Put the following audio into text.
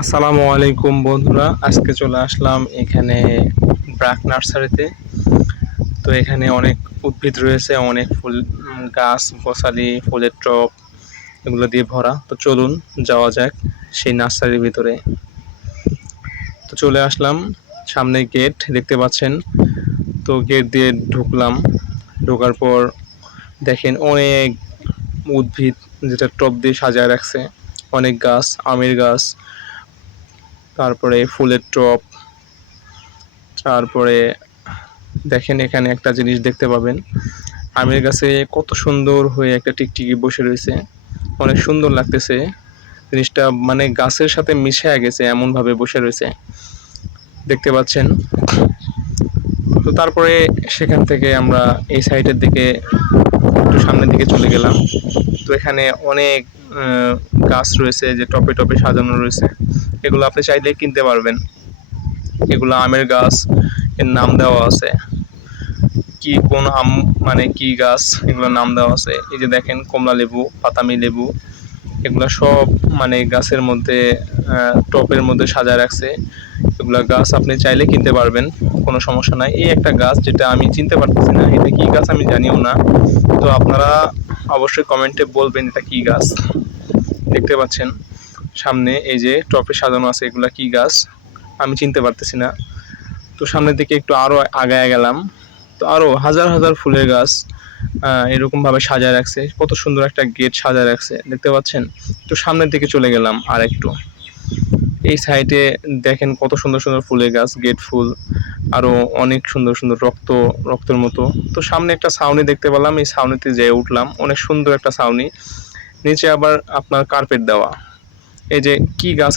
আসসালামু আলাইকুম বন্ধুরা, আজকে চলে আসলাম এখানে ব্রাক নার্সারিতে। তো এখানে অনেক উদ্ভিদ রয়েছে, অনেক ফুল গাছ গোছালি ফুলের টব এগুলো দিয়ে ভরা। তো চলুন যাওয়া যাক সেই নার্সারির ভিতরে। তো চলে আসলাম, সামনে গেট দেখতে পাচ্ছেন। তো গেট দিয়ে ঢুকলাম, ঢোকার পর দেখেন অনেক উদ্ভিদ যেটা টব দিয়ে সাজায় রাখছে। অনেক গাছ, আমের গাছ, তারপরে ফুলের টব। তারপরে দেখেন এখানে একটা জিনিস দেখতে পাবেন, আমের গাছে কত সুন্দর হয়ে একটা টিকটিকি বসে রয়েছে, অনেক সুন্দর লাগতেছে জিনিসটা, মানে গাছের সাথে মিশে গেছে এমন ভাবে বসে রয়েছে, দেখতে পাচ্ছেন। তো তারপরে সেখান থেকে আমরা এই সাইডের দিকে একটু সামনের দিকে চলে গেলাম। তো এখানে অনেক গাছ রয়েছে যে টপে টপে সাজানো রয়েছে, এগুলো আপনি চাইলে কিনতে পারবেন। এগুলো আমের গাছ, এর নাম দেওয়া আছে, কি কোন আম মানে কি গাছ এগুলোর নাম দেওয়া আছে। এই যে দেখেন কমলা লেবু, পাতামি লেবু, এগুলা সব মানে গাছের মধ্যে টপের মধ্যে সাজায় রাখছে। এগুলা গাছ আপনি চাইলে কিনতে পারবেন, কোনো সমস্যা নাই। এই একটা গাছ যেটা আমি চিনতে পারতেছি না, এটা কি গাছ আমি জানিও না। তো আপনারা অবশ্যই কমেন্টে বলবেন এটা কি গাছ। দেখতে পাচ্ছেন সামনে এই যে টপে সাজানো আছে, এগুলা কি গাছ আমি চিনতে পারতেছি না। তো সামনের দিকে একটু আরো আগায় গেলাম, তো আরো হাজার হাজার ফুলের গাছ এরকম ভাবে সাজায় রাখছে, কত সুন্দর একটা গেট সাজায় রাখছে, দেখতে পাচ্ছেন। তো সামনের দিকে চলে গেলাম আর একটু, এই সাইডে দেখেন কত সুন্দর সুন্দর ফুলের গাছ, গেট ফুল, আরো অনেক সুন্দর সুন্দর রক্তের মতো। তো সামনে একটা ছাউনি দেখতে পেলাম, এই ছাউনিতে যেয়ে উঠলাম, অনেক সুন্দর একটা ছাউনি, নিচে আবার আপনার কার্পেট দেওয়া। এই যে কি গাছ